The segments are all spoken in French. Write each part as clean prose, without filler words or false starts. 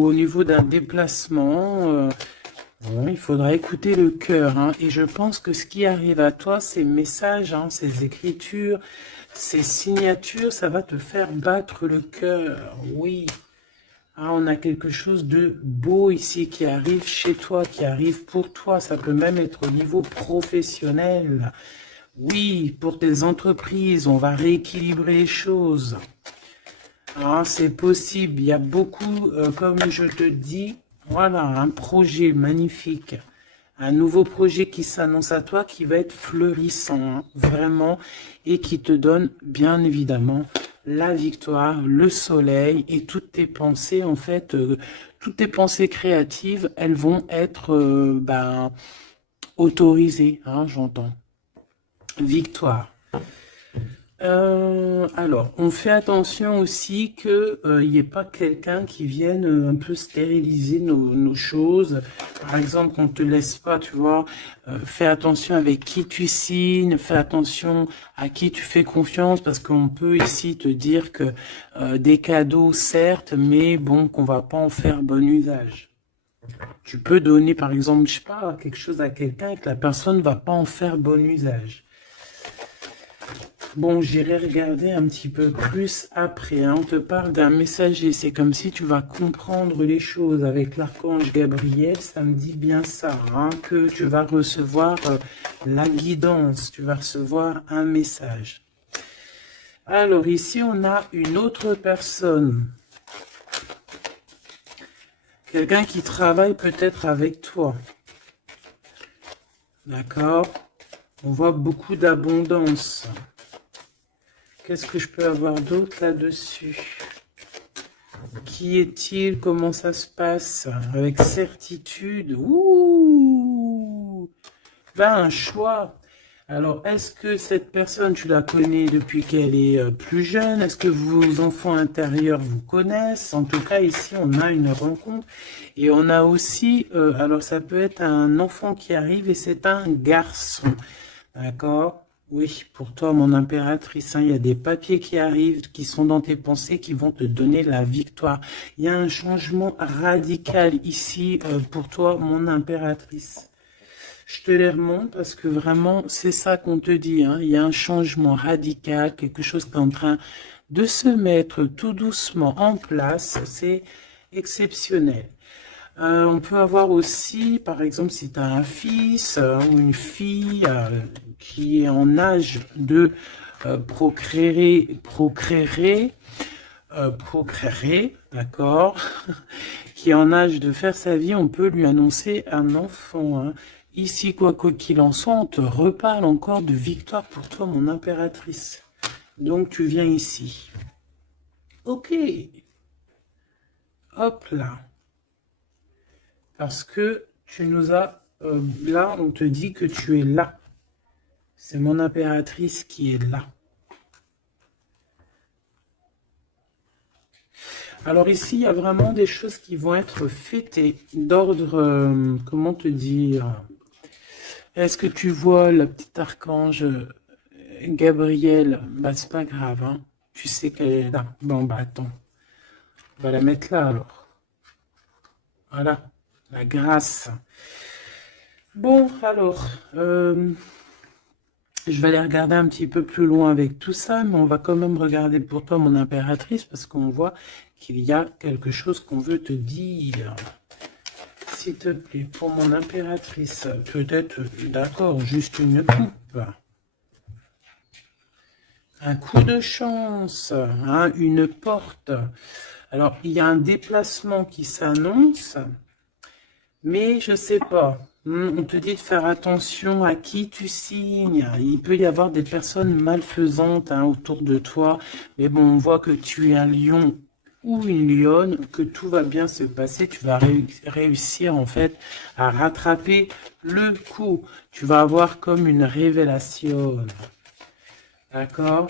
au niveau d'un déplacement, il faudra écouter le cœur. Hein. Et je pense que ce qui arrive à toi, ces messages, hein, ces écritures, ces signatures, ça va te faire battre le cœur. Oui. Ah, on a quelque chose de beau ici qui arrive chez toi, qui arrive pour toi. Ça peut même être au niveau professionnel. Oui, pour tes entreprises, on va rééquilibrer les choses. Ah, c'est possible. Il y a beaucoup, comme je te dis, voilà, un projet magnifique. Un nouveau projet qui s'annonce à toi, qui va être florissant, hein, vraiment, et qui te donne, bien évidemment, la victoire, le soleil, et toutes tes pensées, en fait, toutes tes pensées créatives, elles vont être autorisées, hein, j'entends. Victoire. Alors, on fait attention aussi que il n'y ait pas quelqu'un qui vienne un peu stériliser nos choses. Par exemple, qu'on te laisse pas, tu vois. Fais attention avec qui tu signes, fais attention à qui tu fais confiance, parce qu'on peut ici te dire que des cadeaux, certes, mais bon, qu'on va pas en faire bon usage. Tu peux donner, par exemple, je sais pas, quelque chose à quelqu'un et que la personne ne va pas en faire bon usage. Bon, j'irai regarder un petit peu plus après. Hein. On te parle d'un messager. C'est comme si tu vas comprendre les choses avec l'archange Gabriel. Ça me dit bien ça, hein, que tu vas recevoir la guidance. Tu vas recevoir un message. Alors ici, on a une autre personne. Quelqu'un qui travaille peut-être avec toi. D'accord? On voit beaucoup d'abondance. Qu'est-ce que je peux avoir d'autre là-dessus? Qui est-il? Comment ça se passe? Avec certitude. Ouh! Ben, un choix. Alors, est-ce que cette personne, tu la connais depuis qu'elle est plus jeune? Est-ce que vos enfants intérieurs vous connaissent? En tout cas, ici, on a une rencontre. Et on a aussi, alors ça peut être un enfant qui arrive et c'est un garçon. D'accord? Oui, pour toi, mon impératrice, hein, il y a des papiers qui arrivent, qui sont dans tes pensées, qui vont te donner la victoire. Il y a un changement radical ici pour toi, mon impératrice. Je te les remonte parce que vraiment, c'est ça qu'on te dit. Hein. Il y a un changement radical, quelque chose qui est en train de se mettre tout doucement en place. C'est exceptionnel. On peut avoir aussi, par exemple, si tu as un fils ou une fille qui est en âge de procréer, d'accord, qui est en âge de faire sa vie, on peut lui annoncer un enfant. Hein. Ici, quoi qu'il en soit, on te reparle encore de victoire pour toi, mon impératrice. Donc, tu viens ici. Ok. Hop là. Parce que tu nous as... là, on te dit que tu es là. C'est mon impératrice qui est là. Alors ici, il y a vraiment des choses qui vont être fêtées d'ordre... comment te dire? Est-ce que tu vois le petit archange Gabriel? Bah, c'est pas grave, hein. Tu sais qu'elle est là. Bon, bah attends. On va la mettre là, alors. Voilà. La grâce. Bon, alors... je vais aller regarder un petit peu plus loin avec tout ça, mais on va quand même regarder pour toi, mon impératrice, parce qu'on voit qu'il y a quelque chose qu'on veut te dire. S'il te plaît, pour mon impératrice, peut-être, d'accord, juste une coupe. Un coup de chance, hein, une porte. Alors, il y a un déplacement qui s'annonce, mais je sais pas. On te dit de faire attention à qui tu signes. Il peut y avoir des personnes malfaisantes hein, autour de toi. Mais bon, on voit que tu es un lion ou une lionne, que tout va bien se passer. Tu vas réussir en fait à rattraper le coup. Tu vas avoir comme une révélation. D'accord?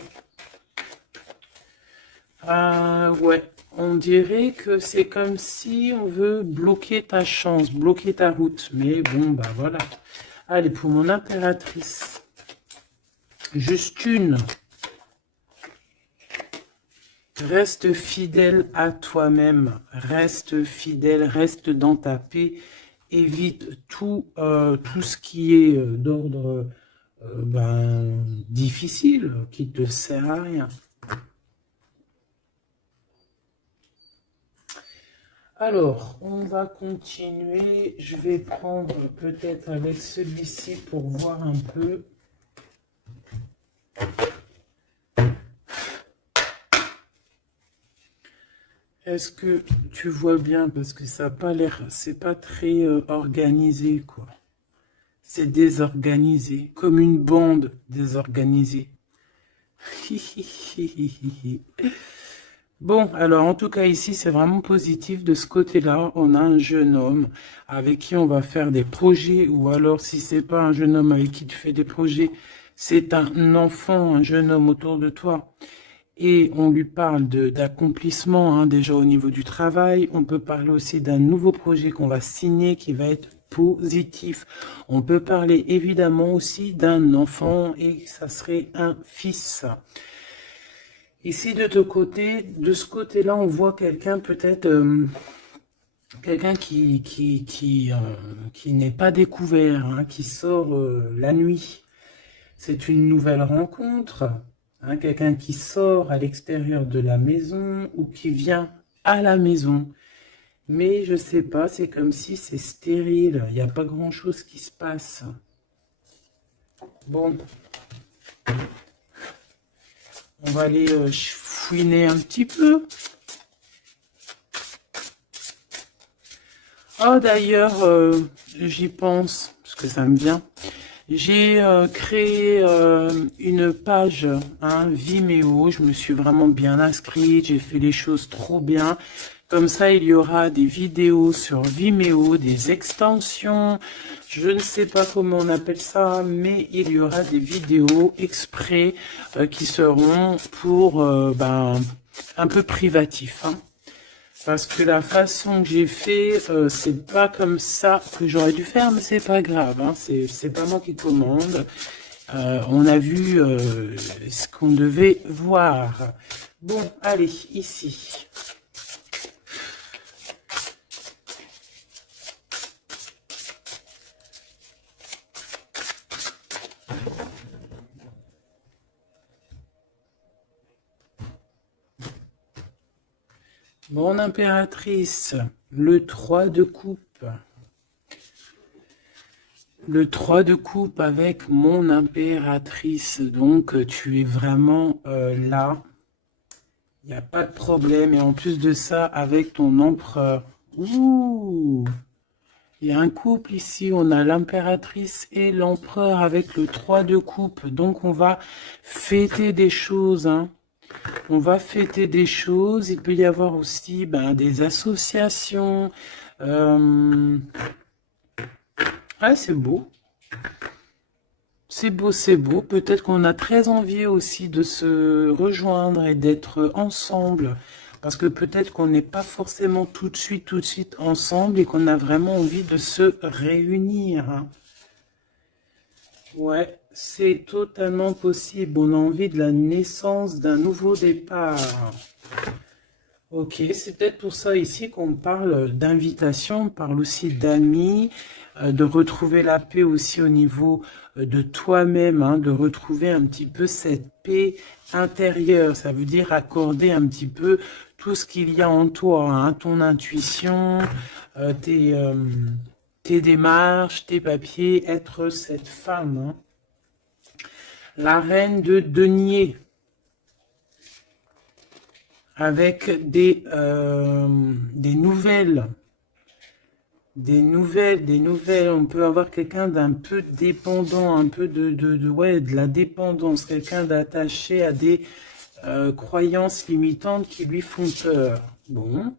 Ah ouais. On dirait que c'est comme si on veut bloquer ta chance, bloquer ta route. Mais bon, bah voilà. Allez, pour mon impératrice. Juste une. Reste fidèle à toi-même, reste fidèle, reste dans ta paix, évite tout ce qui est d'ordre difficile, qui te sert à rien. Alors, on va continuer. Je vais prendre peut-être avec celui-ci pour voir un peu. Est-ce que tu vois bien? Parce que ça n'a pas l'air, c'est pas très organisé, quoi. C'est désorganisé, comme une bande désorganisée. Bon, alors en tout cas ici, c'est vraiment positif. De ce côté-là, on a un jeune homme avec qui on va faire des projets, ou alors si c'est pas un jeune homme avec qui tu fais des projets, c'est un enfant, un jeune homme autour de toi. Et on lui parle d'accomplissement, hein, déjà au niveau du travail. On peut parler aussi d'un nouveau projet qu'on va signer qui va être positif. On peut parler évidemment aussi d'un enfant et ça serait un fils. Ici, de ce côté-là, on voit quelqu'un peut-être, quelqu'un qui n'est pas découvert, hein, qui sort la nuit. C'est une nouvelle rencontre, hein, quelqu'un qui sort à l'extérieur de la maison ou qui vient à la maison. Mais je sais pas, c'est comme si c'est stérile, il n'y a pas grand-chose qui se passe. Bon. On va aller fouiner un petit peu. Oh, d'ailleurs, j'y pense, parce que ça me vient. J'ai créé une page, hein, Vimeo. Je me suis vraiment bien inscrite. J'ai fait les choses trop bien. Comme ça, il y aura des vidéos sur Vimeo, des extensions. Je ne sais pas comment on appelle ça, mais il y aura des vidéos exprès qui seront pour un peu privatif, hein. Parce que la façon que j'ai fait, c'est pas comme ça que j'aurais dû faire, mais c'est pas grave, hein. C'est pas moi qui commande. On a vu ce qu'on devait voir. Bon, allez, ici. Mon impératrice, le 3 de coupe. Le 3 de coupe avec mon impératrice. Donc, tu es vraiment là. Il n'y a pas de problème. Et en plus de ça, avec ton empereur. Ouh! Il y a un couple ici. On a l'impératrice et l'empereur avec le 3 de coupe. Donc, on va fêter des choses, hein. On va fêter des choses. Il peut y avoir aussi des associations. Ah, c'est beau. C'est beau, c'est beau. Peut-être qu'on a très envie aussi de se rejoindre et d'être ensemble. Parce que peut-être qu'on n'est pas forcément tout de suite ensemble et qu'on a vraiment envie de se réunir, hein. Ouais, c'est totalement possible. On a envie de la naissance d'un nouveau départ. Ok, c'est peut-être pour ça ici qu'on parle d'invitation, on parle aussi d'amis, de retrouver la paix aussi au niveau de toi-même, hein, de retrouver un petit peu cette paix intérieure. Ça veut dire accorder un petit peu tout ce qu'il y a en toi, hein, ton intuition, tes démarches, tes papiers, être cette femme, hein. La reine de denier. Avec des nouvelles. Des nouvelles. On peut avoir quelqu'un d'un peu dépendant, un peu de la dépendance, quelqu'un d'attaché à des croyances limitantes qui lui font peur. Bon.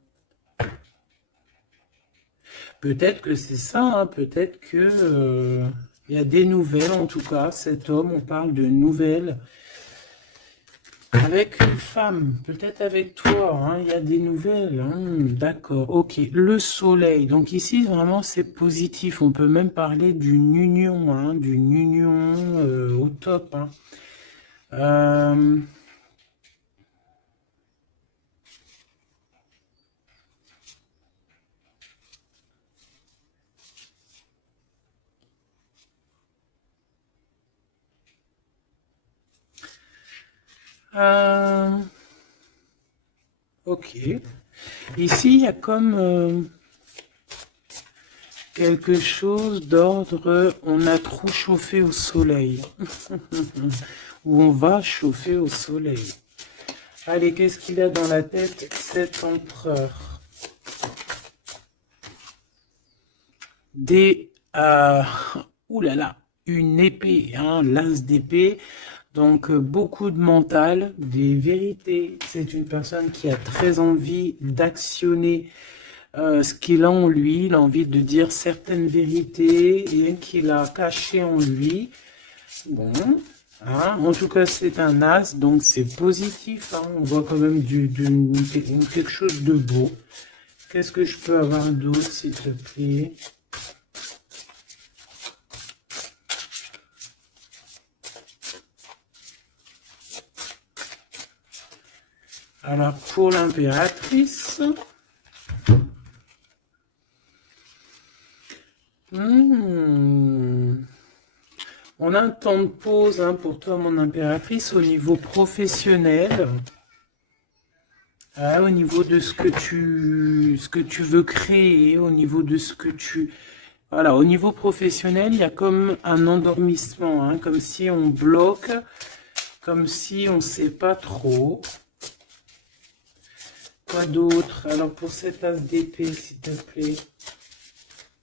Peut-être que c'est ça, hein, peut-être que il y a des nouvelles, en tout cas, cet homme, on parle de nouvelles. Avec une femme, peut-être avec toi, hein, il y a des nouvelles, hein, d'accord, ok. Le soleil, donc ici vraiment c'est positif, on peut même parler d'une union, hein, au top, hein. Ok. Ici, il y a comme quelque chose d'ordre, on a trop chauffé au soleil. Ou on va chauffer au soleil. Allez, qu'est-ce qu'il a dans la tête, cet empereur? Ouh là là, une épée, hein, l'as d'épée. Donc, beaucoup de mental, des vérités. C'est une personne qui a très envie d'actionner ce qu'il a en lui. Il a envie de dire certaines vérités et qu'il a cachées en lui. Bon, hein, en tout cas, c'est un as, donc c'est positif. Hein, on voit quand même quelque chose de beau. Qu'est-ce que je peux avoir d'autre, s'il te plaît? Alors, pour l'impératrice, on a un temps de pause hein, pour toi, mon impératrice, au niveau professionnel, au niveau de ce que tu veux créer, au niveau de ce que tu... Voilà, au niveau professionnel, il y a comme un endormissement, hein, comme si on bloque, comme si on ne sait pas trop. Quoi d'autre? Alors pour cet as d'épée, s'il te plaît.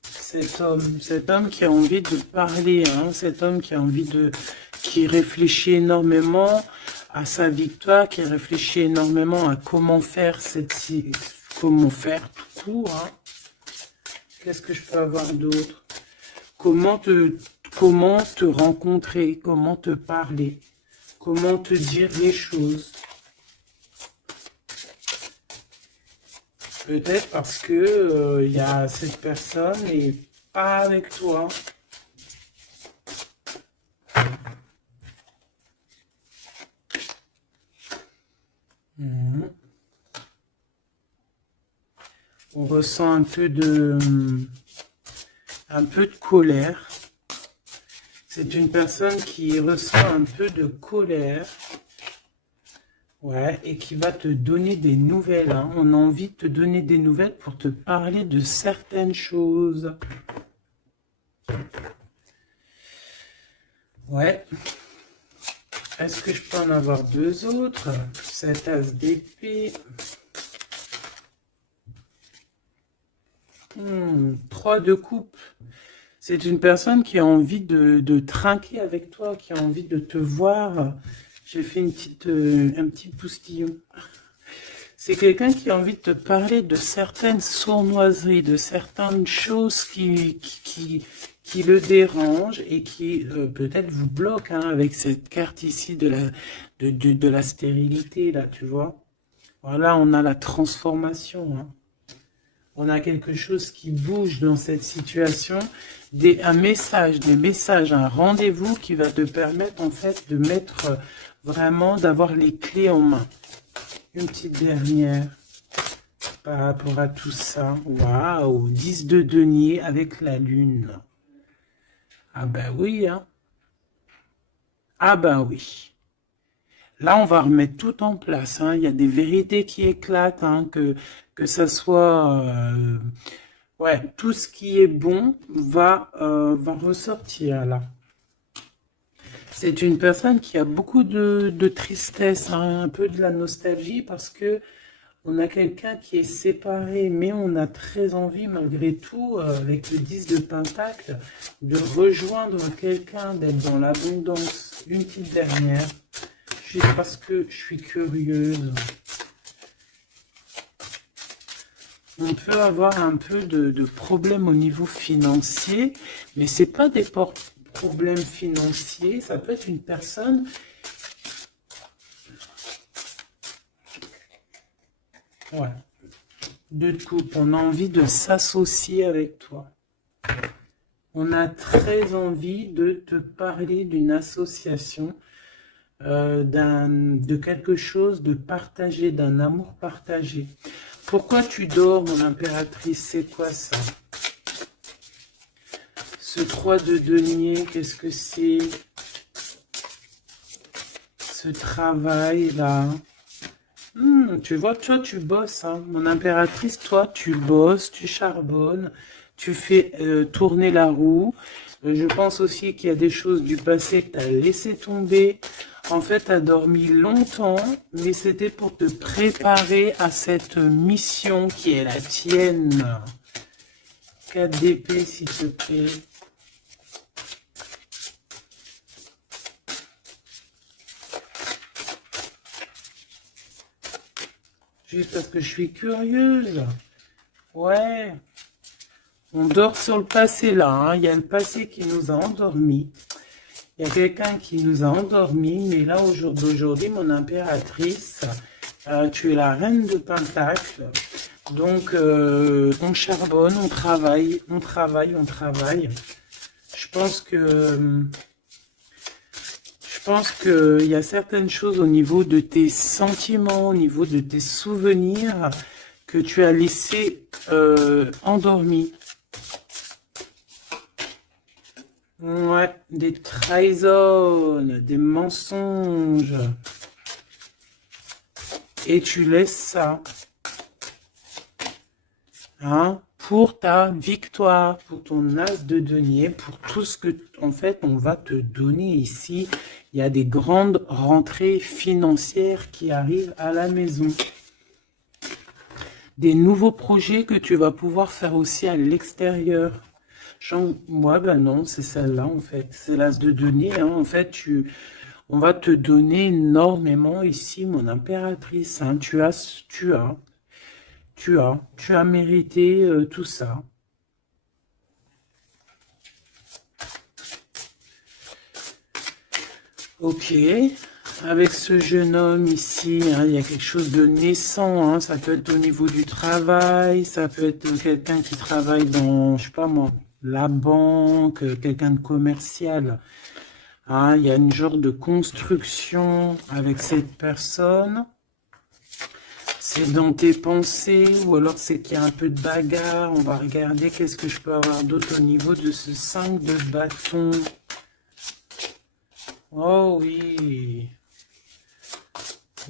Cet homme qui a envie de parler, hein, cet homme qui a envie de... qui réfléchit énormément à sa victoire, qui réfléchit énormément à comment faire comment faire tout court. Hein. Qu'est-ce que je peux avoir d'autre? Comment te rencontrer, comment te parler, comment te dire les choses. Peut-être parce que il y a cette personne et pas avec toi. On ressent un peu de colère. C'est une personne qui ressent un peu de colère. Ouais, et qui va te donner des nouvelles. Hein. On a envie de te donner des nouvelles pour te parler de certaines choses. Ouais. Est-ce que je peux en avoir deux autres? Cet as d'épée. 3 de coupe. C'est une personne qui a envie de trinquer avec toi, qui a envie de te voir. J'ai fait un petit postillon. C'est quelqu'un qui a envie de te parler de certaines sournoiseries, de certaines choses qui le dérangent et qui peut-être vous bloquent hein, avec cette carte ici de la stérilité, là, tu vois. Voilà, on a la transformation. Hein. On a quelque chose qui bouge dans cette situation. Un message, des messages, un rendez-vous qui va te permettre en fait de mettre vraiment, d'avoir les clés en main. Une petite dernière par rapport à tout ça. Waouh, 10 de denier avec la lune. Ah ben oui, hein. Ah ben oui. Là, on va remettre tout en place. Hein. Il y a des vérités qui éclatent, hein, que ça soit... ouais, tout ce qui est bon va ressortir là. C'est une personne qui a beaucoup de tristesse, hein, un peu de la nostalgie, parce que on a quelqu'un qui est séparé, mais on a très envie, malgré tout, avec le 10 de Pentacle, de rejoindre quelqu'un, d'être dans l'abondance. Une petite dernière, juste parce que je suis curieuse. On peut avoir un peu de problèmes au niveau financier, mais c'est pas des problèmes financiers, ça peut être une personne... Ouais. De coupe, on a envie de s'associer avec toi. On a très envie de te parler d'une association, de quelque chose de partagé, d'un amour partagé. Pourquoi tu dors, mon impératrice? C'est quoi ça? Ce 3 de denier, qu'est-ce que c'est? ce travail-là. Tu vois, toi, tu bosses, hein. Mon impératrice, toi, tu bosses, tu charbonnes, tu fais tourner la roue. Je pense aussi qu'il y a des choses du passé que tu as laissé tomber. En fait, tu as dormi longtemps, mais c'était pour te préparer à cette mission qui est la tienne. 4 d'épée, s'il te plaît. Juste parce que je suis curieuse. Ouais. On dort sur le passé là. Hein. Il y a le passé qui nous a endormis. Il y a quelqu'un qui nous a endormis. Mais là, aujourd'hui, mon impératrice, tu es la reine de Pentacle. Donc, on charbonne, on travaille, on travaille, on travaille. Je pense qu'il y a certaines choses au niveau de tes sentiments, au niveau de tes souvenirs que tu as laissé endormis. Ouais, des trahisons, des mensonges. Et tu laisses ça. Hein, pour ta victoire, pour ton as de denier, pour tout ce que, en fait, on va te donner ici. Il y a des grandes rentrées financières qui arrivent à la maison. Des nouveaux projets que tu vas pouvoir faire aussi à l'extérieur. Moi, ben non, c'est celle-là, en fait. C'est l'as de denier, hein. En fait, on va te donner énormément ici, mon impératrice. Hein. Tu as mérité tout ça. Ok, avec ce jeune homme ici, hein, il y a quelque chose de naissant, hein, ça peut être au niveau du travail, ça peut être quelqu'un qui travaille dans, je sais pas moi, la banque, quelqu'un de commercial. Hein, il y a une genre de construction avec cette personne. C'est dans tes pensées, ou alors c'est qu'il y a un peu de bagarre. On va regarder qu'est-ce que je peux avoir d'autre au niveau de ce 5 de bâton. Oh oui.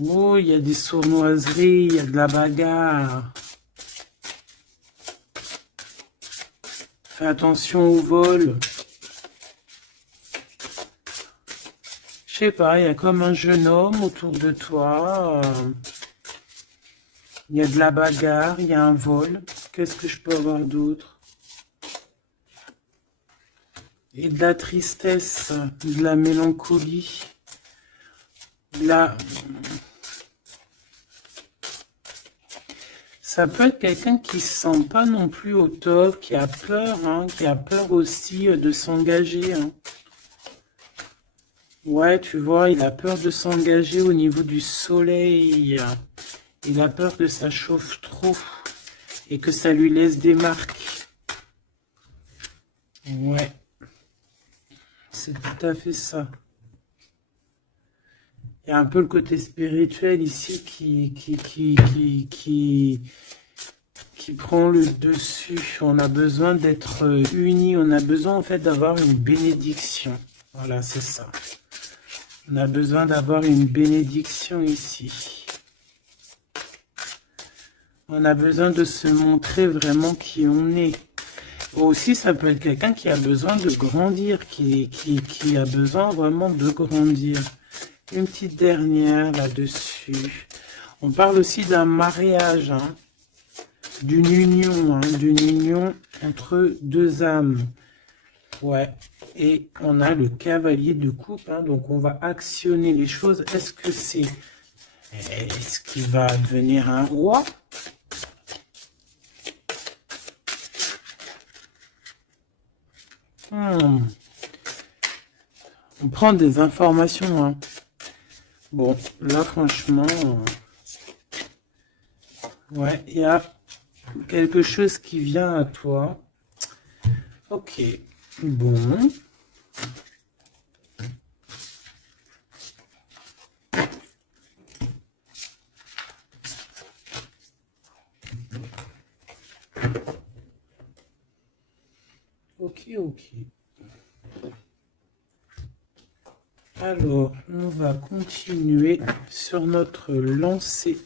Oh, il y a des sournoiseries, il y a de la bagarre. Fais attention au vol. Je sais pas, il y a comme un jeune homme autour de toi. Il y a de la bagarre, il y a un vol. Qu'est-ce que je peux avoir d'autre? Et de la tristesse, de la mélancolie, de la... Ça peut être quelqu'un qui se sent pas non plus au top, qui a peur, hein, qui a peur aussi de s'engager. Hein. Ouais, tu vois, il a peur de s'engager au niveau du soleil. Il a peur que ça chauffe trop et que ça lui laisse des marques. Ouais, c'est tout à fait ça. Il y a un peu le côté spirituel ici qui prend le dessus. On a besoin d'être unis. On a besoin en fait d'avoir une bénédiction. Voilà, c'est ça. On a besoin d'avoir une bénédiction ici. On a besoin de se montrer vraiment qui on est. Aussi, ça peut être quelqu'un qui a besoin de grandir, qui a besoin vraiment de grandir. Une petite dernière là-dessus. On parle aussi d'un mariage, hein, d'une union entre deux âmes. Ouais. Et on a le cavalier de coupe, hein, donc on va actionner les choses. Est-ce qu'il va devenir un roi? On prend des informations, hein. Bon, là, franchement, ouais, il y a quelque chose qui vient à toi. Ok, bon. Ok. Alors, on va continuer sur notre lancée.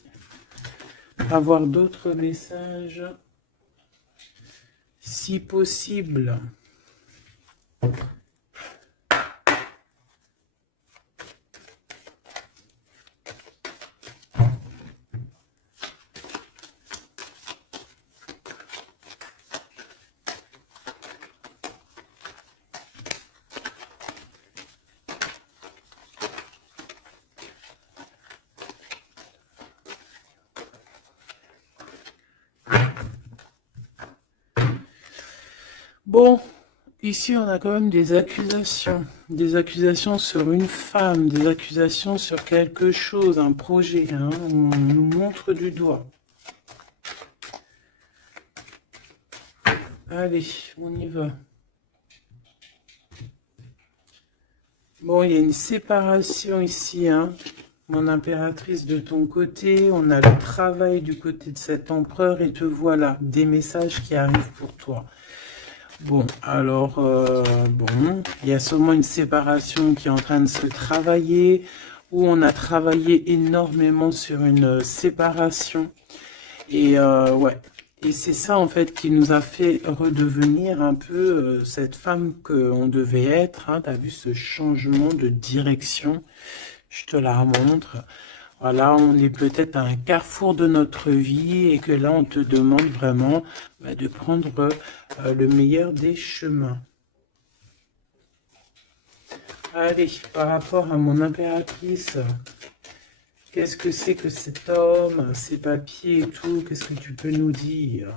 Avoir d'autres messages, si possible. Bon, ici on a quand même des accusations sur une femme, des accusations sur quelque chose, un projet, hein, on nous montre du doigt. Allez, on y va. Bon, il y a une séparation ici, hein, mon impératrice de ton côté, on a le travail du côté de cet empereur et te voilà, des messages qui arrivent pour toi. Bon, alors, bon, il y a seulement une séparation qui est en train de se travailler, où on a travaillé énormément sur une séparation. Et ouais, et c'est ça en fait qui nous a fait redevenir un peu cette femme qu'on devait être. Hein. Tu as vu ce changement de direction, je te la montre. Voilà, on est peut-être à un carrefour de notre vie et que là, on te demande vraiment de prendre le meilleur des chemins. Allez, par rapport à mon impératrice, qu'est-ce que c'est que cet homme, ses papiers et tout, qu'est-ce que tu peux nous dire?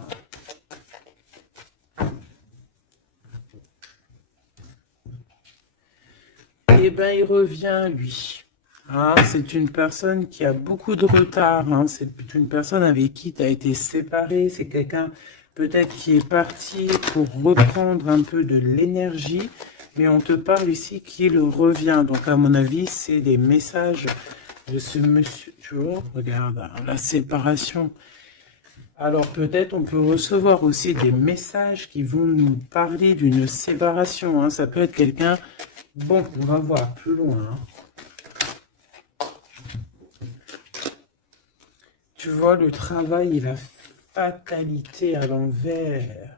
Eh bien, il revient, lui. Ah, c'est une personne qui a beaucoup de retard. Hein. C'est une personne avec qui tu as été séparé. C'est quelqu'un peut-être qui est parti pour reprendre un peu de l'énergie. Mais on te parle ici qu'il revient. Donc, à mon avis, c'est des messages de ce monsieur. Tu vois, regarde, hein, la séparation. Alors, peut-être on peut recevoir aussi des messages qui vont nous parler d'une séparation. Hein. Ça peut être quelqu'un... Bon, on va voir plus loin. Hein. Tu vois, le travail et la fatalité à l'envers.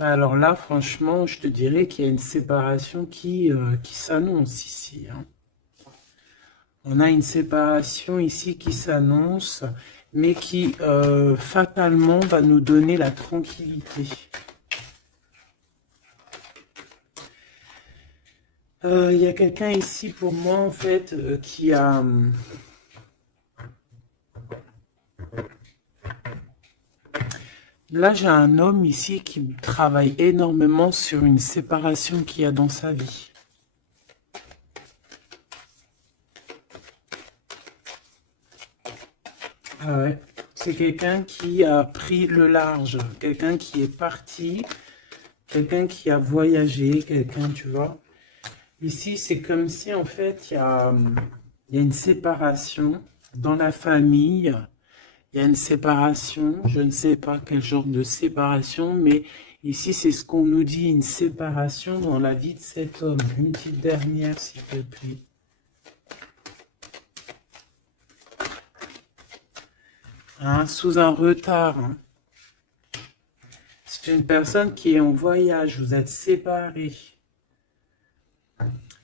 Alors là, franchement, je te dirais qu'il y a une séparation qui s'annonce ici. Hein. On a une séparation ici qui s'annonce, mais qui fatalement va nous donner la tranquillité. Il y a quelqu'un ici pour moi en fait qui a... Là j'ai un homme ici qui travaille énormément sur une séparation qu'il y a dans sa vie. Ah ouais, c'est quelqu'un qui a pris le large, quelqu'un qui est parti, quelqu'un qui a voyagé, quelqu'un, tu vois. Ici, c'est comme si, en fait, il y a une séparation dans la famille. Il y a une séparation. Je ne sais pas quel genre de séparation, mais ici, c'est ce qu'on nous dit, une séparation dans la vie de cet homme. Une petite dernière, s'il te plaît. Hein, sous un retard. Hein. C'est une personne qui est en voyage. Vous êtes séparés.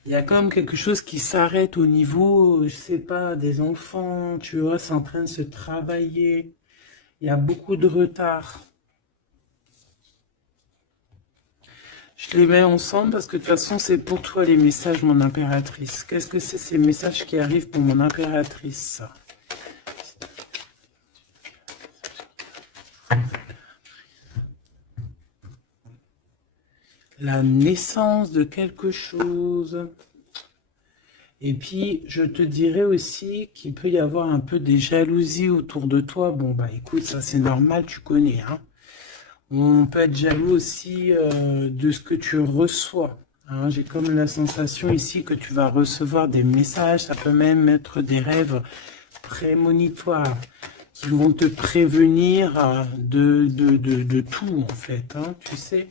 Il y a comme quelque chose qui s'arrête au niveau, je sais pas, des enfants, tu vois, c'est en train de se travailler. Il y a beaucoup de retard. Je les mets ensemble parce que de toute façon, c'est pour toi les messages, mon impératrice. Qu'est-ce que c'est ces messages qui arrivent pour mon impératrice? La naissance de quelque chose. Et puis, je te dirais aussi qu'il peut y avoir un peu des jalousies autour de toi. Bon, bah écoute, ça c'est normal, tu connais. Hein. On peut être jaloux aussi de ce que tu reçois. Hein. J'ai comme la sensation ici que tu vas recevoir des messages. Ça peut même être des rêves prémonitoires qui vont te prévenir de tout, en fait. Hein, tu sais.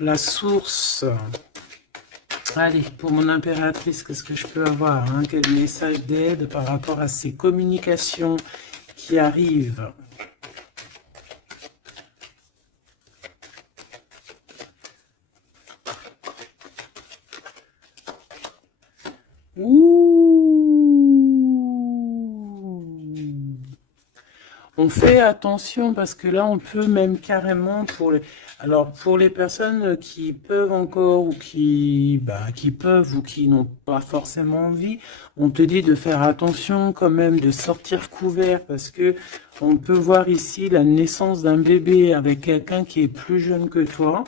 La source. Allez, pour mon impératrice, qu'est-ce que je peux avoir, hein? Quel message d'aide par rapport à ces communications qui arrivent? On fait attention parce que là, on peut même carrément alors pour les personnes qui peuvent encore ou qui peuvent ou qui n'ont pas forcément envie, on te dit de faire attention quand même, de sortir couvert parce que on peut voir ici la naissance d'un bébé avec quelqu'un qui est plus jeune que toi.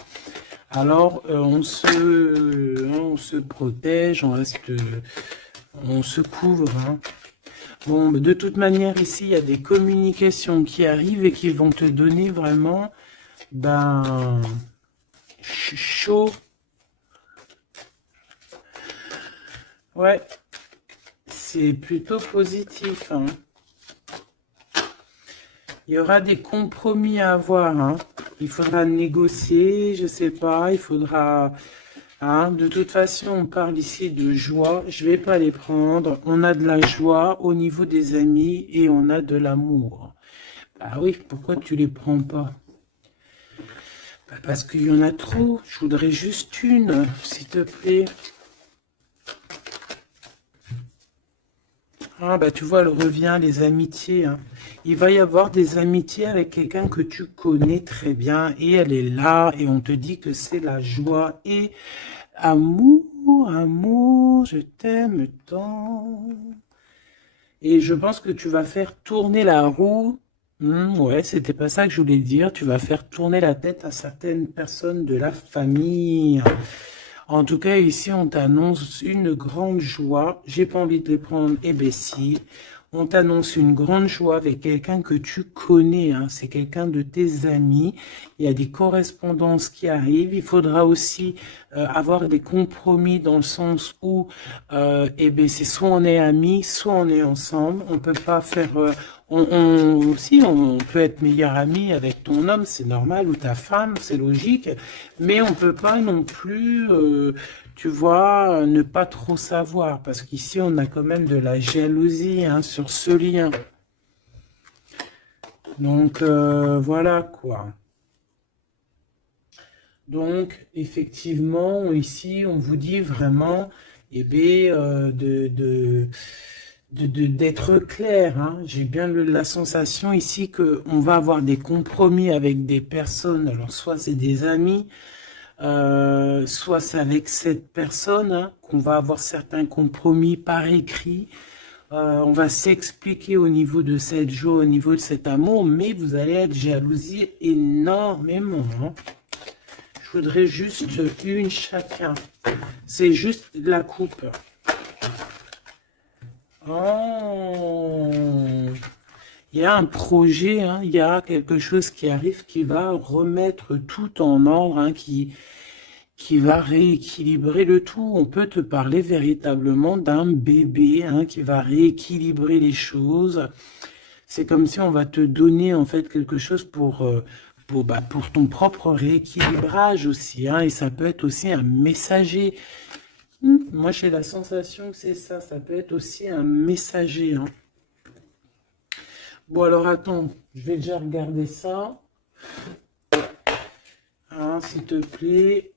Alors, on se protège, on se couvre, hein. Bon, de toute manière, ici, il y a des communications qui arrivent et qui vont te donner vraiment, chaud. Ouais, c'est plutôt positif, hein. Il y aura des compromis à avoir, hein. Il faudra négocier, je sais pas, il faudra... Hein, de toute façon, on parle ici de joie. Je vais pas les prendre. On a de la joie au niveau des amis et on a de l'amour. Bah oui, pourquoi tu les prends pas? Bah parce qu'il y en a trop. Je voudrais juste une, s'il te plaît. Ah bah tu vois, elle revient, les amitiés, hein. Il va y avoir des amitiés avec quelqu'un que tu connais très bien et elle est là et on te dit que c'est la joie et amour, amour, je t'aime tant. Et je pense que tu vas faire tourner la roue. Ouais, c'était pas ça que je voulais dire. Tu vas faire tourner la tête à certaines personnes de la famille. En tout cas, ici, on t'annonce une grande joie. J'ai pas envie de les prendre, eh ben si. On t'annonce une grande joie avec quelqu'un que tu connais, hein. C'est quelqu'un de tes amis. Il y a des correspondances qui arrivent. Il faudra aussi avoir des compromis dans le sens où, eh ben, c'est soit on est amis, soit on est ensemble. On peut pas faire... si, on peut être meilleur ami avec ton homme, c'est normal, ou ta femme, c'est logique. Mais on peut pas non plus... tu vois, ne pas trop savoir, parce qu'ici, on a quand même de la jalousie, hein, sur ce lien. Donc, voilà, quoi. Donc, effectivement, ici, on vous dit vraiment, eh bien, d'être clair, hein. J'ai bien la sensation ici qu'on va avoir des compromis avec des personnes, alors soit c'est des amis, soit c'est avec cette personne, hein, qu'on va avoir certains compromis par écrit. On va s'expliquer au niveau de cette joie, au niveau de cet amour, mais vous allez être jalousie énormément, hein. Je voudrais juste une chacun. C'est juste la coupe. Oh, il y a un projet, hein, il y a quelque chose qui arrive qui va remettre tout en ordre, hein, qui va rééquilibrer le tout. On peut te parler véritablement d'un bébé, hein, qui va rééquilibrer les choses. C'est comme si on va te donner en fait quelque chose pour ton propre rééquilibrage aussi, hein, et ça peut être aussi un messager. Moi, j'ai la sensation que c'est ça. Ça peut être aussi un messager, hein. Bon, alors, attends. Je vais déjà regarder ça. Hein, s'il te plaît.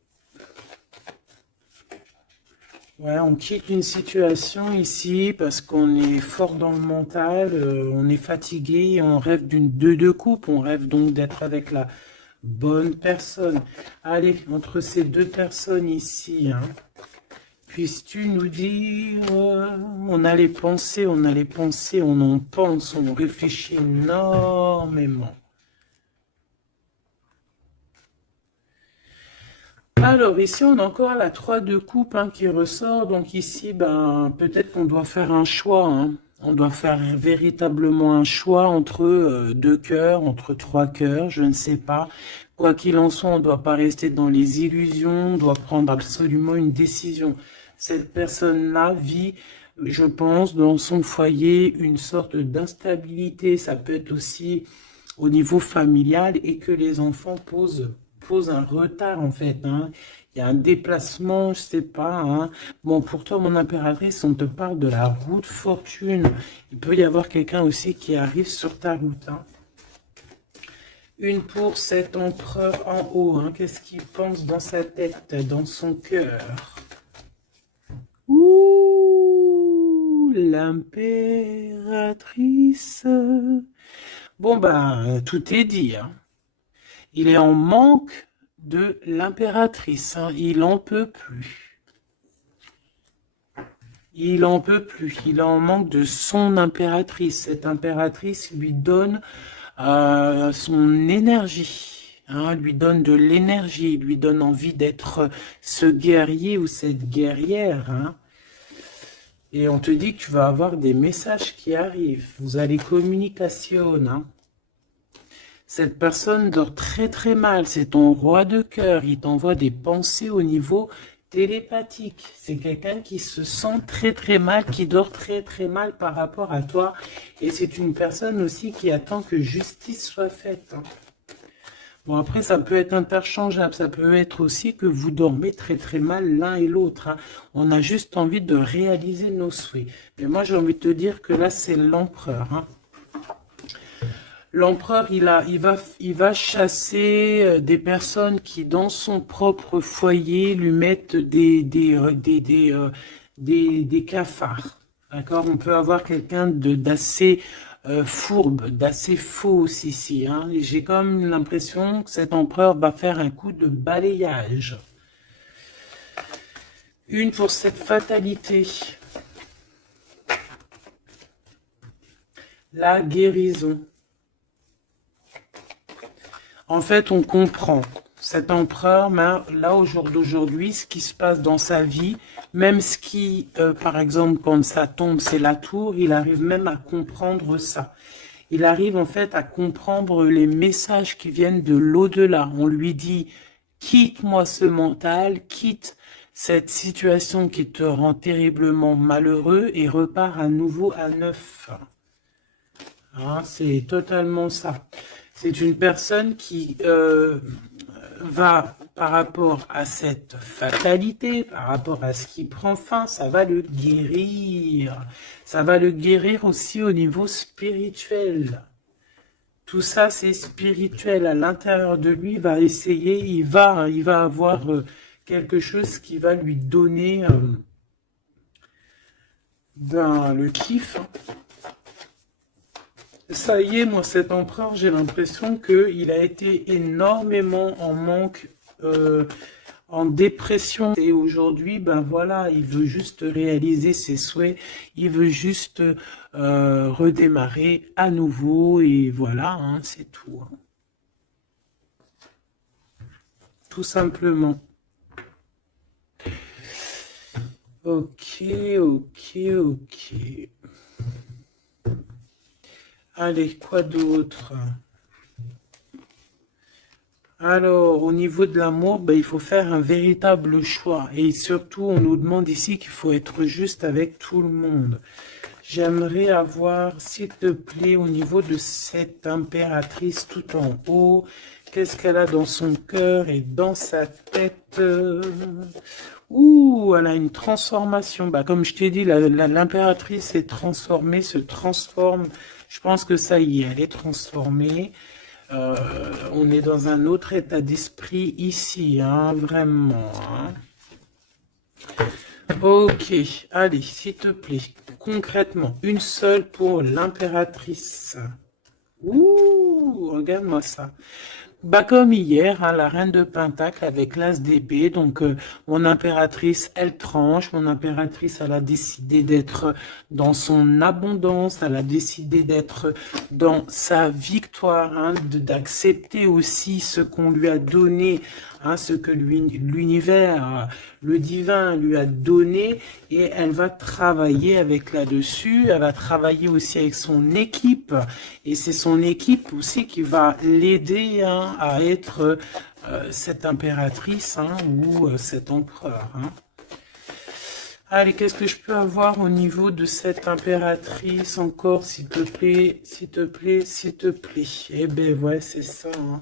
Ouais, on quitte une situation ici parce qu'on est fort dans le mental. On est fatigué. On rêve d'une deux coupe. On rêve donc d'être avec la bonne personne. Allez, entre ces deux personnes ici, hein. Puisses-tu nous dire, on a les pensées, on en pense, on réfléchit énormément. Alors ici, on a encore la 3 de coupe, hein, qui ressort. Donc ici, peut-être qu'on doit faire un choix, hein. On doit faire véritablement un choix entre deux cœurs, entre trois cœurs, je ne sais pas. Quoi qu'il en soit, on ne doit pas rester dans les illusions, on doit prendre absolument une décision. Cette personne-là vit, je pense, dans son foyer, une sorte d'instabilité. Ça peut être aussi au niveau familial et que les enfants posent suppose un retard en fait, hein. Il y a un déplacement, je sais pas, hein. Bon, pour toi, mon impératrice, on te parle de la route fortune. Il peut y avoir quelqu'un aussi qui arrive sur ta route, hein. Une pour cet empereur en haut, hein. Qu'est-ce qu'il pense dans sa tête, dans son cœur? Ouh, l'impératrice. Bon, ben, tout est dit, hein. Il est en manque de l'impératrice, hein. Il en peut plus. Il en peut plus. Il est en manque de son impératrice. Cette impératrice lui donne son énergie, hein, lui donne de l'énergie, lui donne envie d'être ce guerrier ou cette guerrière, hein. Et on te dit que tu vas avoir des messages qui arrivent. Vous allez communication, hein. Cette personne dort très très mal. C'est ton roi de cœur. Il t'envoie des pensées au niveau télépathique. C'est quelqu'un qui se sent très très mal, qui dort très très mal par rapport à toi. Et c'est une personne aussi qui attend que justice soit faite, hein. Bon, après, ça peut être interchangeable. Ça peut être aussi que vous dormez très très mal l'un et l'autre, hein. On a juste envie de réaliser nos souhaits. Mais moi, j'ai envie de te dire que là, c'est l'empereur, hein. L'empereur, il va chasser des personnes qui, dans son propre foyer, lui mettent des cafards. D'accord? On peut avoir quelqu'un d'assez fourbe, d'assez faux ici, hein. J'ai comme l'impression que cet empereur va faire un coup de balayage. Une pour cette fatalité. La guérison. En fait, on comprend. Cet empereur, là, au jour d'aujourd'hui, ce qui se passe dans sa vie, même ce qui, par exemple, quand ça tombe, c'est la tour, il arrive même à comprendre ça. Il arrive en fait à comprendre les messages qui viennent de l'au-delà. On lui dit, quitte-moi ce mental, quitte cette situation qui te rend terriblement malheureux et repars à nouveau à neuf. Hein, c'est totalement ça. C'est une personne qui va, par rapport à cette fatalité, par rapport à ce qui prend fin, ça va le guérir. Ça va le guérir aussi au niveau spirituel. Tout ça, c'est spirituel. À l'intérieur de lui, il va essayer, il va avoir quelque chose qui va lui donner le kiff. Ça y est, moi, cet empereur, j'ai l'impression qu'il a été énormément en manque, en dépression. Et aujourd'hui, ben voilà, il veut juste réaliser ses souhaits. Il veut juste redémarrer à nouveau. Et voilà, hein, c'est tout, hein. Tout simplement. Ok, ok, ok. Allez, quoi d'autre? Alors, au niveau de l'amour, ben, il faut faire un véritable choix. Et surtout, on nous demande ici qu'il faut être juste avec tout le monde. J'aimerais avoir, s'il te plaît, au niveau de cette impératrice tout en haut, qu'est-ce qu'elle a dans son cœur et dans sa tête? Ouh, elle a une transformation. Bah, comme je t'ai dit, l'impératrice est transformée, se transforme. Je pense que ça y est, elle est transformée. On est dans un autre état d'esprit ici, hein, vraiment, hein. Ok, allez, s'il te plaît, concrètement, une seule pour l'impératrice. Ouh, regarde-moi ça. Bah comme hier, hein, la reine de Pentacle avec l'as d'épée. Donc mon impératrice, elle tranche. Mon impératrice, elle a décidé d'être dans son abondance. Elle a décidé d'être dans sa victoire, hein, d'accepter aussi ce qu'on lui a donné, hein, ce que l'univers, le divin lui a donné. Et elle va travailler avec là-dessus. Elle va travailler aussi avec son équipe. Et c'est son équipe aussi qui va l'aider, hein, à être cette impératrice, hein, ou cet empereur, hein. Allez, qu'est-ce que je peux avoir au niveau de cette impératrice encore, s'il te plaît, s'il te plaît, s'il te plaît. Eh ben ouais, c'est ça, hein.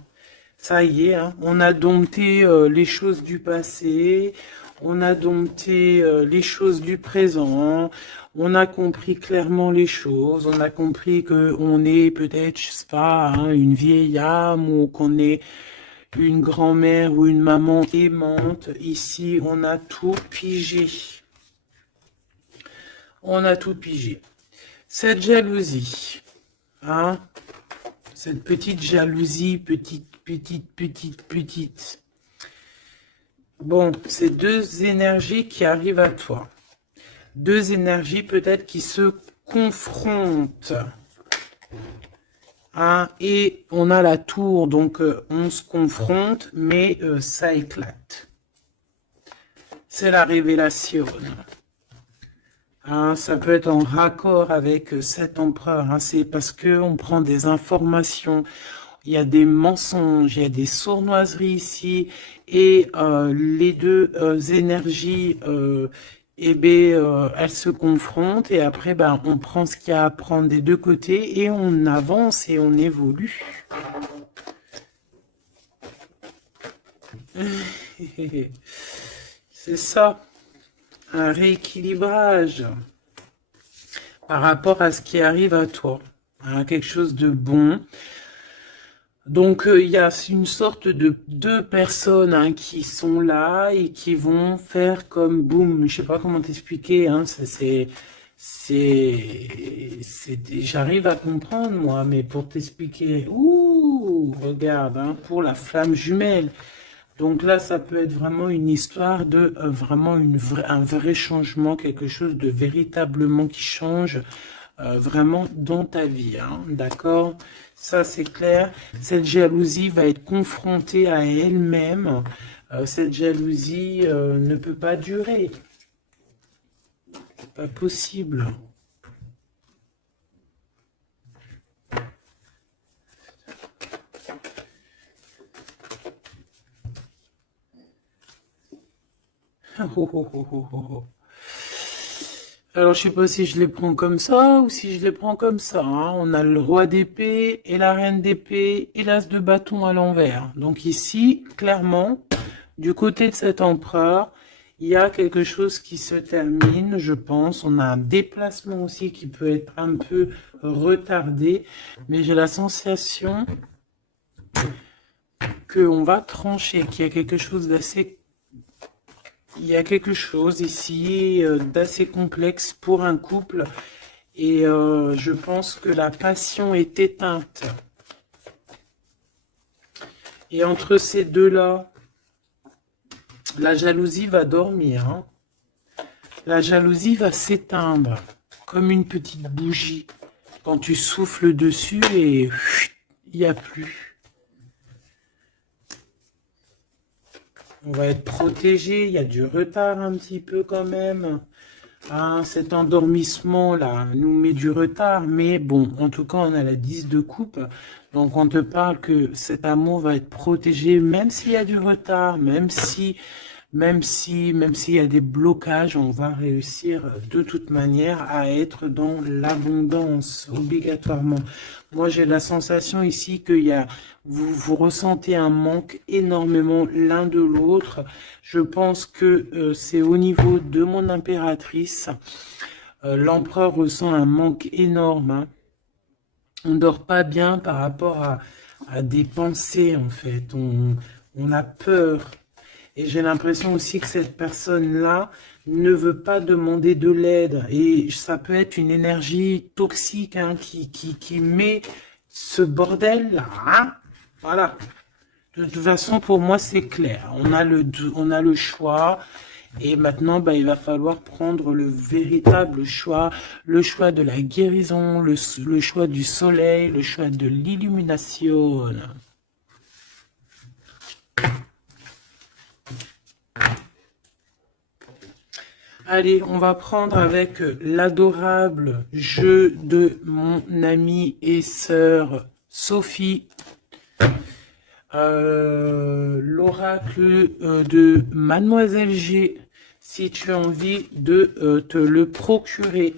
Ça y est, hein, on a dompté les choses du passé, on a dompté les choses du présent, on a compris clairement les choses, on a compris que on est peut-être, je sais pas, hein, une vieille âme ou qu'on est une grand-mère ou une maman aimante. Ici, on a tout pigé. On a tout pigé. Cette jalousie, hein, cette petite jalousie, petite. Bon, c'est deux énergies qui arrivent à toi. Deux énergies peut-être qui se confrontent. Hein, et on a la tour, donc on se confronte, mais ça éclate. C'est la révélation. Hein, ça peut être en raccord avec cet empereur. Hein, c'est parce que on prend des informations. Il y a des mensonges, il y a des sournoiseries ici, et les deux énergies, elles se confrontent, et après, ben, on prend ce qu'il y a à prendre des deux côtés, et on avance et on évolue. C'est ça, un rééquilibrage par rapport à ce qui arrive à toi, hein, quelque chose de bon. Donc, il y a une sorte de deux personnes, hein, qui sont là et qui vont faire comme boum. Je sais pas comment t'expliquer. Hein, j'arrive à comprendre moi, mais pour t'expliquer, ouh, regarde, hein, pour la flamme jumelle. Donc là, ça peut être vraiment une histoire de vraiment un vrai changement, quelque chose de véritablement qui change vraiment dans ta vie, hein, d'accord? Ça, c'est clair. Cette jalousie va être confrontée à elle-même. Cette jalousie ne peut pas durer. C'est pas possible. Oh, oh, oh, oh, oh, oh. Alors, je sais pas si je les prends comme ça ou si je les prends comme ça. Hein. On a le roi d'épée et la reine d'épée et l'as de bâton à l'envers. Donc ici, clairement, du côté de cet empereur, il y a quelque chose qui se termine, je pense. On a un déplacement aussi qui peut être un peu retardé. Mais j'ai la sensation qu'on va trancher, qu'il y a quelque chose d'assez... Il y a quelque chose ici d'assez complexe pour un couple. Et je pense que la passion est éteinte. Et entre ces deux-là, la jalousie va dormir. Hein. La jalousie va s'éteindre comme une petite bougie. Quand tu souffles dessus et il n'y a plus. On va être protégé, il y a du retard un petit peu quand même. Ah, cet endormissement-là nous met du retard, mais bon, en tout cas, on a la 10 de coupe. Donc, on te parle que cet amour va être protégé, même s'il y a du retard, même s'il y a des blocages, on va réussir de toute manière à être dans l'abondance, obligatoirement. Moi, j'ai la sensation ici que vous ressentez un manque énormément l'un de l'autre. Je pense que c'est au niveau de mon impératrice. L'empereur ressent un manque énorme. Hein. On ne dort pas bien par rapport à des pensées, en fait. On a peur. Et j'ai l'impression aussi que cette personne-là ne veut pas demander de l'aide. Et ça peut être une énergie toxique, hein, qui met ce bordel-là. Hein. Voilà. De toute façon, pour moi, c'est clair. On a le choix. Et maintenant, bah, il va falloir prendre le véritable choix. Le choix de la guérison, le choix du soleil, le choix de l'illumination. Allez, on va prendre avec l'adorable jeu de mon amie et sœur Sophie. L'oracle de Mademoiselle G, si tu as envie de te le procurer.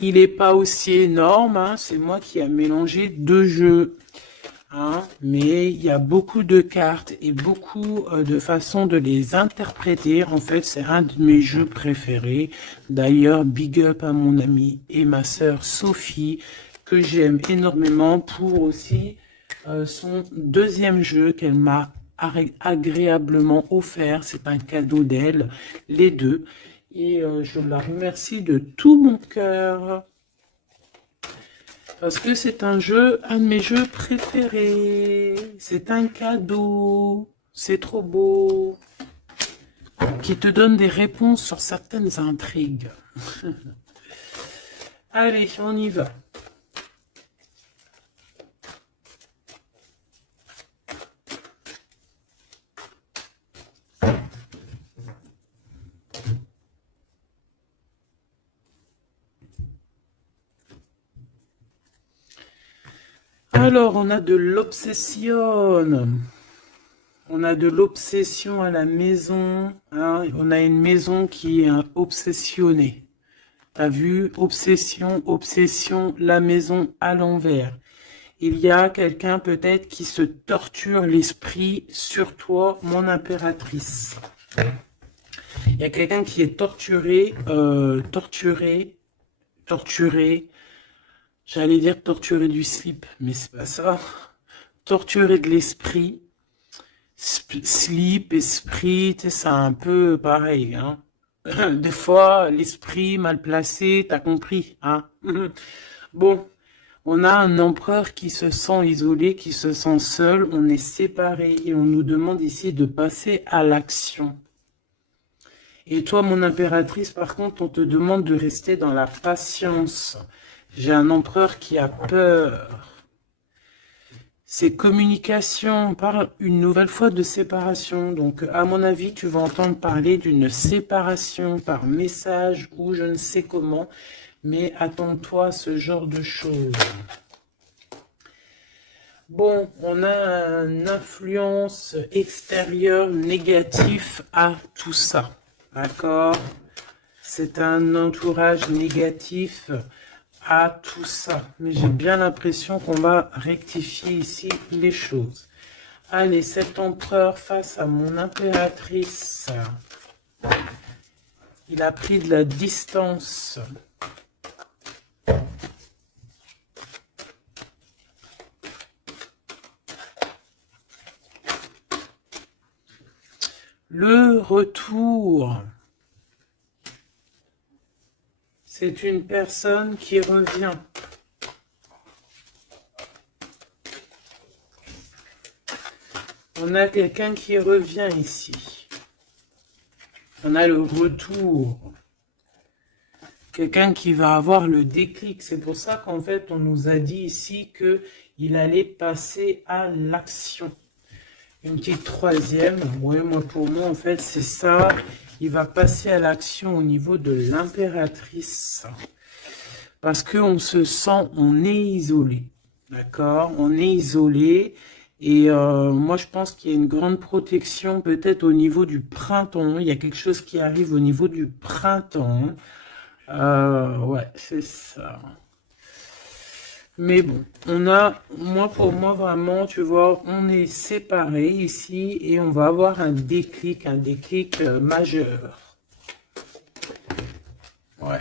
Il n'est pas aussi énorme, hein, c'est moi qui ai mélangé deux jeux. Hein. mais il y a beaucoup de cartes et beaucoup de façons de les interpréter. En fait, c'est un de mes jeux préférés. D'ailleurs, big up à mon amie et ma sœur Sophie, que j'aime énormément pour aussi son deuxième jeu qu'elle m'a agréablement offert. C'est un cadeau d'elle, les deux. Et je la remercie de tout mon cœur. Parce que c'est un jeu, un de mes jeux préférés. C'est un cadeau. C'est trop beau. Qui te donne des réponses sur certaines intrigues. Allez, on y va. Alors, on a de l'obsession. On a de l'obsession à la maison. Hein. On a une maison qui est obsessionnée. T'as vu? Obsession, obsession, la maison à l'envers. Il y a quelqu'un peut-être qui se torture l'esprit sur toi, mon impératrice. Il y a quelqu'un qui est torturé, torturé. J'allais dire torturé du slip, mais c'est pas ça. Torturé de l'esprit. Slip, esprit, c'est un peu pareil. Hein. Des fois, l'esprit mal placé, t'as compris. Hein. Bon, on a un empereur qui se sent isolé, qui se sent seul. On est séparés et on nous demande ici de passer à l'action. Et toi, mon impératrice, par contre, on te demande de rester dans la patience. J'ai un empereur qui a peur. C'est communication. On parle une nouvelle fois de séparation. Donc, à mon avis, tu vas entendre parler d'une séparation par message ou je ne sais comment. Mais attends-toi à ce genre de choses. Bon, on a une influence extérieure négative à tout ça. D'accord? C'est un entourage négatif à tout ça. Mais j'ai bien l'impression qu'on va rectifier ici les choses. Allez, cet empereur face à mon impératrice. Il a pris de la distance. Le retour. C'est une personne qui revient. On a quelqu'un qui revient ici. On a le retour. Quelqu'un qui va avoir le déclic. C'est pour ça qu'en fait, on nous a dit ici qu'il allait passer à l'action. Une petite troisième. Ouais, moi, pour moi, en fait, c'est ça. Il va passer à l'action au niveau de l'impératrice. Parce qu'on se sent, on est isolé. D'accord? On est isolé. Et moi, je pense qu'il y a une grande protection peut-être au niveau du printemps. Il y a quelque chose qui arrive au niveau du printemps. Ouais, c'est ça. Mais bon, on a, pour moi, vraiment, tu vois, on est séparés ici et on va avoir un déclic majeur. Ouais,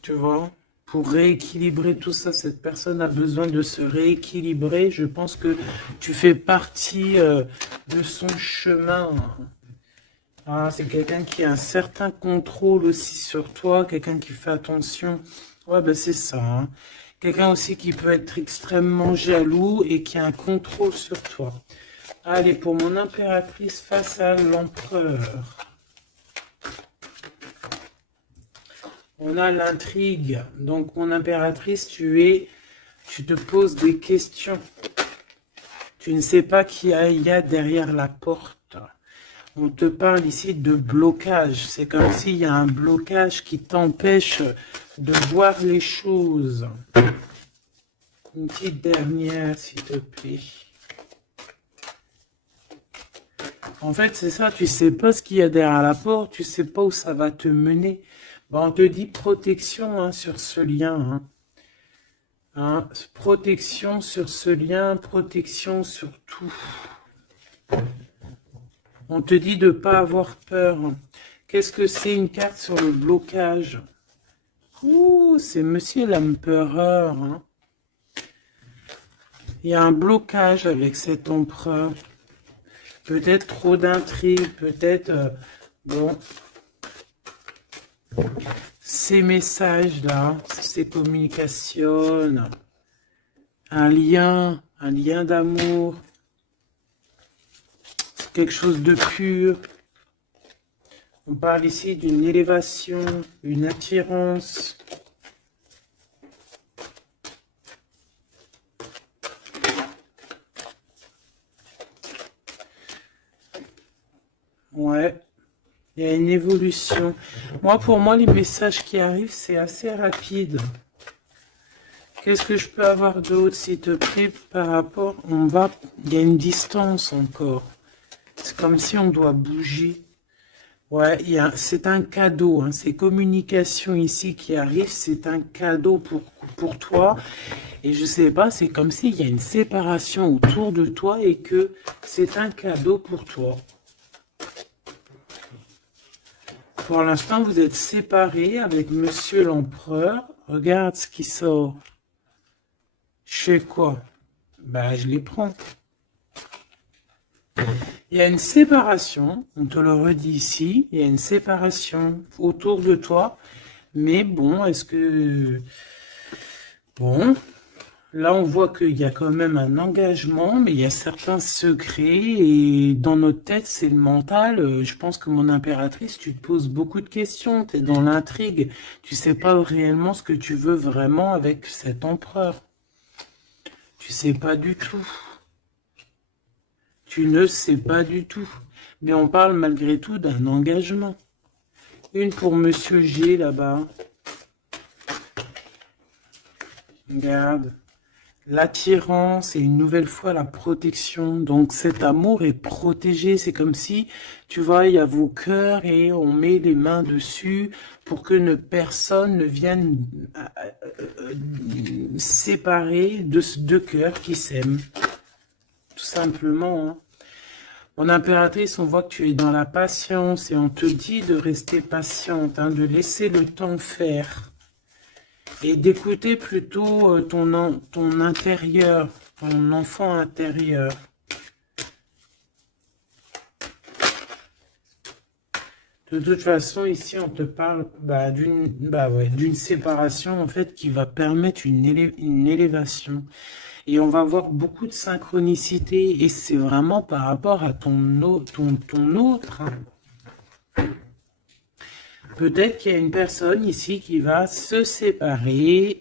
tu vois, pour rééquilibrer tout ça, cette personne a besoin de se rééquilibrer. Je pense que tu fais partie de son chemin. Ah, c'est quelqu'un qui a un certain contrôle aussi sur toi, quelqu'un qui fait attention. Ouais, ben c'est ça. Hein. Quelqu'un aussi qui peut être extrêmement jaloux et qui a un contrôle sur toi. Allez, pour mon impératrice face à l'empereur. On a l'intrigue. Donc, mon impératrice, tu te poses des questions. Tu ne sais pas qui il y a derrière la porte. On te parle ici de blocage. C'est comme s'il y a un blocage qui t'empêche de voir les choses. Une petite dernière, s'il te plaît. En fait, c'est ça. Tu sais pas ce qu'il y a derrière la porte. Tu sais pas où ça va te mener. Bon, on te dit protection hein, sur ce lien. Hein. Hein, protection sur ce lien, protection sur tout. On te dit de ne pas avoir peur. Qu'est-ce que c'est une carte sur le blocage? Ouh, c'est Monsieur l'Empereur. Hein. Il y a un blocage avec cet empereur. Peut-être trop d'intrigues, peut-être... bon, ces messages-là, ces communications, un lien d'amour, quelque chose de pur. On parle ici d'une élévation, une attirance. Ouais, il y a une évolution. Pour moi, les messages qui arrivent, c'est assez rapide. Qu'est-ce que je peux avoir d'autre, s'il te plaît, par rapport... Il y a une distance encore. C'est comme si on doit bouger. Ouais, c'est un cadeau. Hein. Ces communications ici qui arrivent, c'est un cadeau pour toi. Et je sais pas, c'est comme s'il y a une séparation autour de toi et que c'est un cadeau pour toi. Pour l'instant, vous êtes séparés avec Monsieur l'Empereur. Regarde ce qui sort. Je fais quoi? Bah, je les prends. Il y a une séparation, on te le redit ici, il y a une séparation autour de toi. Mais bon, est-ce que... Bon, là on voit qu'il y a quand même un engagement, mais il y a certains secrets. Et dans notre tête, c'est le mental. Je pense que mon impératrice, tu te poses beaucoup de questions. Tu es dans l'intrigue. Tu sais pas réellement ce que tu veux vraiment avec cet empereur. Tu sais pas du tout. Tu ne sais pas du tout. Mais on parle malgré tout d'un engagement. Une pour Monsieur G là-bas. Regarde. L'attirance et une nouvelle fois la protection. Donc cet amour est protégé. C'est comme si, tu vois, il y a vos cœurs et on met les mains dessus pour que personne ne vienne séparer de deux cœurs qui s'aiment. Tout simplement. Hein. Mon impératrice, on voit que tu es dans la patience et on te dit de rester patiente, hein, de laisser le temps faire et d'écouter plutôt ton intérieur, ton enfant intérieur. De toute façon, ici, on te parle d'une séparation en fait qui va permettre une élévation. Et on va voir beaucoup de synchronicité. Et c'est vraiment par rapport à ton autre. Hein. Peut-être qu'il y a une personne ici qui va se séparer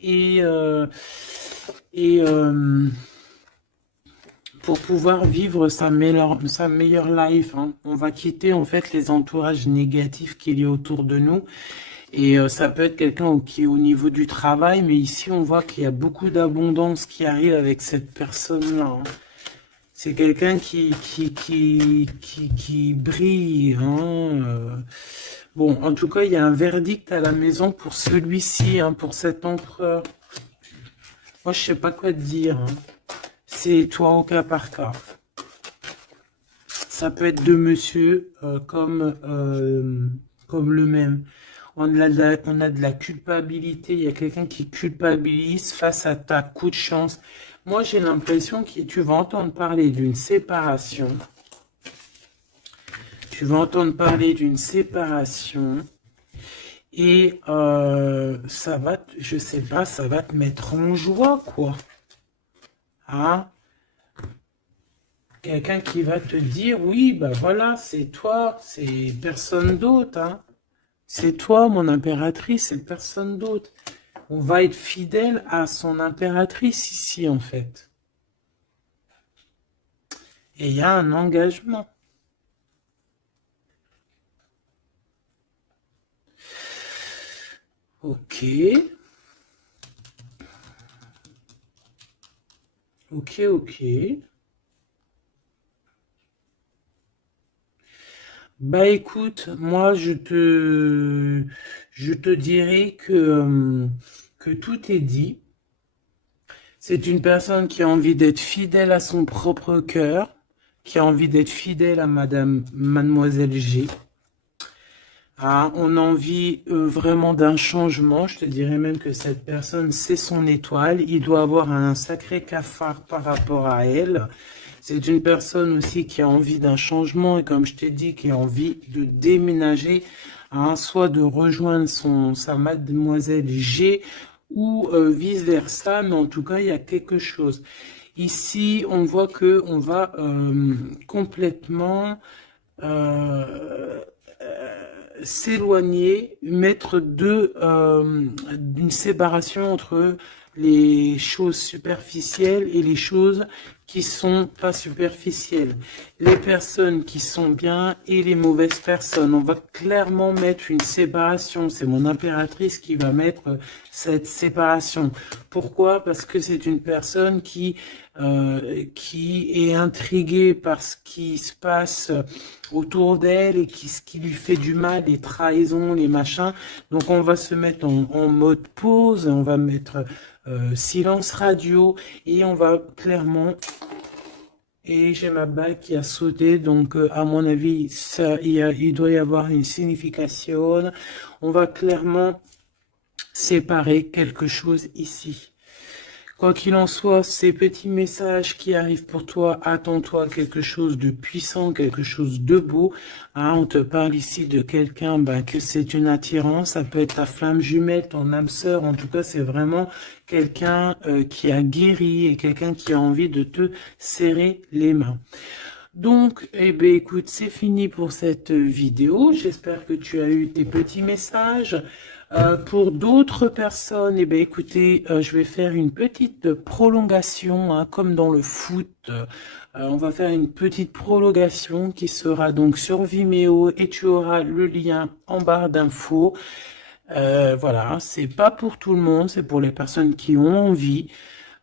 pour pouvoir vivre sa meilleure life. Hein. On va quitter en fait les entourages négatifs qu'il y a autour de nous. Et ça peut être quelqu'un qui est au niveau du travail, mais ici on voit qu'il y a beaucoup d'abondance qui arrive avec cette personne-là. Hein. C'est quelqu'un qui brille. Hein. Bon, en tout cas, il y a un verdict à la maison pour celui-ci, hein, pour cet empereur. Moi, je sais pas quoi te dire. Hein. C'est toi au cas par cas. Ça peut être deux monsieur comme le même. On a de la culpabilité. Il y a quelqu'un qui culpabilise face à ta coup de chance. Moi, j'ai l'impression que tu vas entendre parler d'une séparation. Tu vas entendre parler d'une séparation. Et ça va, je sais pas, ça va te mettre en joie, quoi. Hein? Quelqu'un qui va te dire, oui, bah voilà, c'est toi, c'est personne d'autre, hein. C'est toi, mon impératrice, c'est personne d'autre. On va être fidèle à son impératrice ici, en fait. Et il y a un engagement. Ok. Ok. Bah écoute, moi je te dirais que tout est dit. C'est une personne qui a envie d'être fidèle à son propre cœur, qui a envie d'être fidèle à Mademoiselle G. Ah, on a envie vraiment d'un changement. Je te dirais même que cette personne, c'est son étoile. Il doit avoir un sacré cafard par rapport à elle. C'est une personne aussi qui a envie d'un changement et comme je t'ai dit, qui a envie de déménager, hein, soit de rejoindre sa Mademoiselle G ou vice-versa. Mais en tout cas, il y a quelque chose. Ici, on voit que on va complètement s'éloigner, mettre une séparation entre les choses superficielles et les choses qui sont pas superficielles. Les personnes qui sont bien et les mauvaises personnes. On va clairement mettre une séparation. C'est mon impératrice qui va mettre cette séparation. Pourquoi? Parce que c'est une personne qui est intriguée par ce qui se passe autour d'elle et ce qui lui fait du mal, les trahisons, les machins. Donc on va se mettre en mode pause, on va mettre silence radio et on va clairement... Et j'ai ma bague qui a sauté, donc à mon avis, il doit y avoir une signification. On va clairement séparer quelque chose ici. Quoi qu'il en soit, ces petits messages qui arrivent pour toi, attends-toi quelque chose de puissant, quelque chose de beau. Hein, on te parle ici de quelqu'un que c'est une attirance, ça peut être ta flamme jumelle, ton âme sœur, en tout cas c'est vraiment quelqu'un qui a guéri et quelqu'un qui a envie de te serrer les mains. Donc, eh bien, écoute, c'est fini pour cette vidéo. J'espère que tu as eu tes petits messages. Pour d'autres personnes, eh bien, écoutez, je vais faire une petite prolongation, hein, comme dans le foot. On va faire une petite prolongation qui sera donc sur Vimeo et tu auras le lien en barre d'infos. Voilà, c'est pas pour tout le monde, c'est pour les personnes qui ont envie.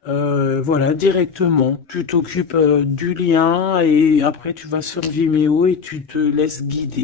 Voilà, directement, tu t'occupes du lien et après tu vas sur Vimeo et tu te laisses guider.